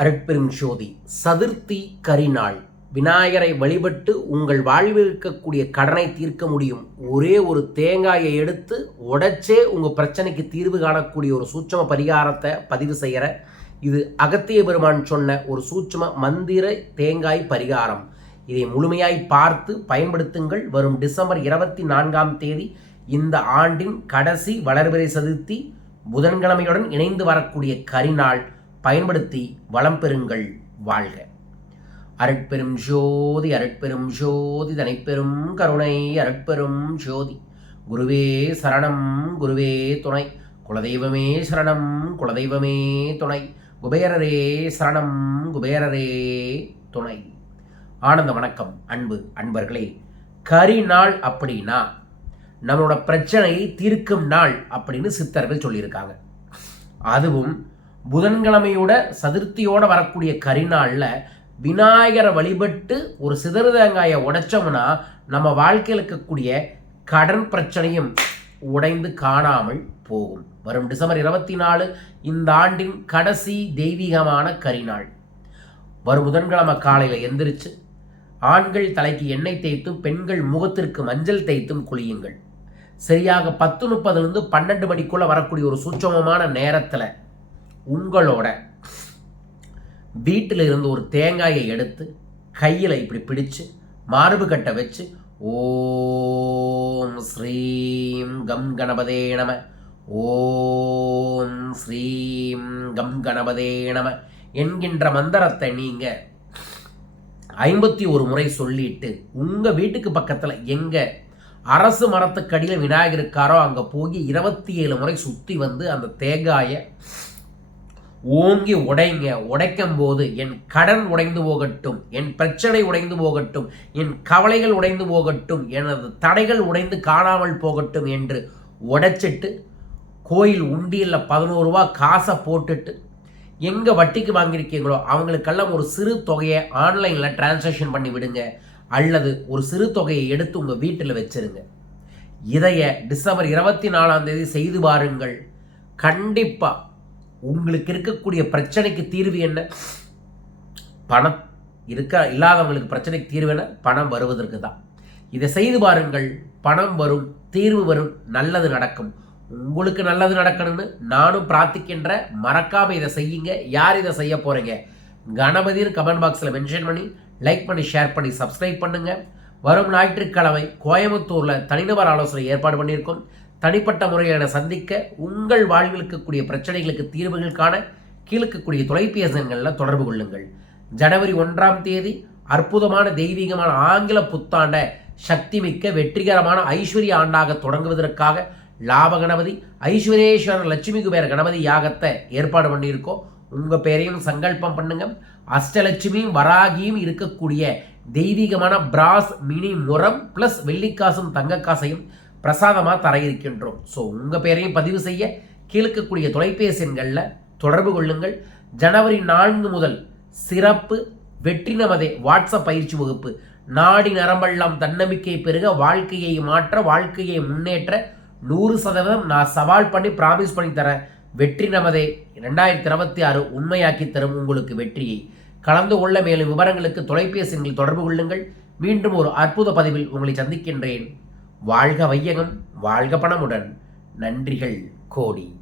அருட்பெரும் ஜோதி சதுர்த்தி கரிநாள். விநாயகரை வழிபட்டு உங்கள் வாழ்வில் இருக்கக்கூடிய கடனை தீர்க்க முடியும். ஒரே ஒரு தேங்காயை எடுத்து உடைச்சே உங்கள் பிரச்சனைக்கு தீர்வு காணக்கூடிய ஒரு சூட்சம பரிகாரத்தை பதிவு செய்கிற இது அகத்திய பெருமான் சொன்ன ஒரு சூட்சம மந்திர தேங்காய் பரிகாரம். இதை முழுமையாய் பார்த்து பயன்படுத்துங்கள். வரும் டிசம்பர் இருபத்தி நான்காம் தேதி இந்த ஆண்டின் கடைசி வளர்பிறை சதுர்த்தி புதன்கிழமையுடன் இணைந்து வரக்கூடிய கரிநாள். பயன்படுத்தி வளம் பெறுங்கள் வாழ்க. அருட்பெரும் ஜோதி அருட்பெரும் ஜோதி தனைப்பெரும் கருணை அருட்பெரும் ஜோதி. குருவே சரணம் குருவே துணை. குலதெய்வமே சரணம் குலதெய்வமே துணை. குபேரரே சரணம் குபேரரே துணை. ஆனந்த வணக்கம் அன்பு அன்பர்களே. கரி நாள் அப்படின்னா நம்மளோட பிரச்சனையை தீர்க்கும் நாள் அப்படின்னு சித்தர்கள் சொல்லியிருக்காங்க. அதுவும் புதன்கிழமையோட சதுர்த்தியோட வரக்கூடிய கரிநாளில் விநாயகரை வழிபட்டு ஒரு சிதறுதேங்காயை உடைச்சோம்னா நம்ம வாழ்க்கையில் இருக்கக்கூடிய கடன் பிரச்சனையும் உடைந்து காணாமல் போகும். வரும் டிசம்பர் இருபத்தி நாலு இந்த ஆண்டின் கடைசி தெய்வீகமான கரிநாள். வரும் புதன்கிழமை காலையில் எந்திரிச்சு ஆண்கள் தலைக்கு எண்ணெய் தேய்த்தும் பெண்கள் முகத்திற்கு மஞ்சள் தேய்த்தும் குளியுங்கள். சரியாக பத்து முப்பதுலேருந்து பன்னெண்டு மணிக்குள்ளே வரக்கூடிய ஒரு சூட்சமமான நேரத்தில் உங்களோட வீட்டில் இருந்து ஒரு தேங்காயை எடுத்து கையில் இப்படி பிடிச்சு மார்பு கட்டை வச்சு ஓம் ஸ்ரீம் கம் கணபதே நம ஓம் ஸ்ரீம் கம் கணபதே நம என்கின்ற மந்திரத்தை நீங்கள் ஐம்பத்தி ஒரு முறை சொல்லிட்டு உங்கள் வீட்டுக்கு பக்கத்தில் எங்கே அரசு மரத்துக்கடியில் விநாயகர் இருக்காரோ அங்கே போய் இருபத்தி ஏழு முறை சுற்றி வந்து அந்த தேங்காயை ஓங்கி உடைங்க உடைக்கும் போது என் கடன் உடைந்து போகட்டும் என் பிரச்சனை உடைந்து போகட்டும் என் கவலைகள் உடைந்து போகட்டும் எனது தடைகள் உடைந்து காணாமல் போகட்டும் என்று உடைச்சிட்டு கோயில் உண்டியலில் பதினோரு ரூபா காசை போட்டுட்டு எங்கே வட்டிக்கு வாங்கியிருக்கீங்களோ அவங்களுக்கெல்லாம் ஒரு சிறு தொகையை ஆன்லைனில் டிரான்சாக்ஷன் பண்ணி விடுங்க அல்லது ஒரு சிறு தொகையை எடுத்து உங்கள் வீட்டில் வச்சிருங்க. இதைய டிசம்பர் இருபத்தி நாலாம் தேதி செய்து பாருங்கள். கண்டிப்பாக உங்களுக்கு இருக்கக்கூடிய பிரச்சனைக்கு தீர்வு என்ன? பணம் இருக்க? இல்லாதவங்களுக்கு பிரச்சனைக்கு தீர்வு என்ன? பணம் வருவதற்கு தான். இதை செய்து பாருங்கள். பணம் வரும் தீர்வு வரும் நல்லது நடக்கும். உங்களுக்கு நல்லது நடக்கணும்னு நானும் பிரார்த்திக்கின்ற மறக்காமல் இதை செய்யுங்க. யார் இதை செய்ய போகிறீங்க கணபதினு கமெண்ட் பாக்ஸில் மென்ஷன் பண்ணி லைக் பண்ணி ஷேர் பண்ணி சப்ஸ்கிரைப் பண்ணுங்கள் வரும் ஞாயிற்றுக்கிழமை கோயம்புத்தூரில் தனிநபர் ஆலோசனை ஏற்பாடு பண்ணியிருக்கோம். தனிப்பட்ட முறையில் சந்திக்க உங்கள் வாழ்வில் இருக்கக்கூடிய பிரச்சனைகளுக்கு தீர்வுகள் காண கீழ்க்கக்கூடிய தொலைபேசி எண்களில் தொடர்பு கொள்ளுங்கள். ஜனவரி ஒன்றாம் தேதி அற்புதமான தெய்வீகமான ஆங்கில புத்தாண்ட சக்தி மிக்க வெற்றிகரமான ஐஸ்வர்ய ஆண்டாக தொடங்குவதற்காக லாப கணபதி ஐஸ்வரேஸ்வரர் லட்சுமி குபேர கணபதி யாகத்தை ஏற்பாடு பண்ணியிருக்கோம். உங்கள் பேரையும் சங்கல்பம் பண்ணுங்க. அஷ்டலட்சுமியும் வராகியும் இருக்கக்கூடிய தெய்வீகமான பிராஸ் மினி முரம் ப்ளஸ் வெள்ளிக்காசும் தங்கக்காசையும் பிரசாதமாக தர இருக்கின்றோம் ஸோ உங்கள் பேரையும் பதிவு செய்ய கீழ்க்கக்கூடிய தொலைபேசி எண்களில் தொடர்பு கொள்ளுங்கள். ஜனவரி நான்கு முதல் சிறப்பு வெற்றி நமதே வாட்ஸ்அப் பயிற்சி வகுப்பு. நாடி நரம்பெல்லாம் தன்னம்பிக்கை பெருக வாழ்க்கையை மாற்ற வாழ்க்கையை முன்னேற்ற நூறு சதவீதம் நான் சவால் பண்ணி ப்ராமிஸ் பண்ணி தரேன். வெற்றி நமதே ரெண்டாயிரத்தி இருபத்தி ஆறு உண்மையாக்கி தரும் உங்களுக்கு வெற்றியை. கலந்து கொள்ள மேலும் விவரங்களுக்கு தொலைபேசிகளில் தொடர்பு கொள்ளுங்கள். மீண்டும் ஒரு அற்புத பதிவில் உங்களை சந்திக்கின்றேன். வாழ்க வையகம் வாழ்க பணமுடன். நன்றிகள் கோடி.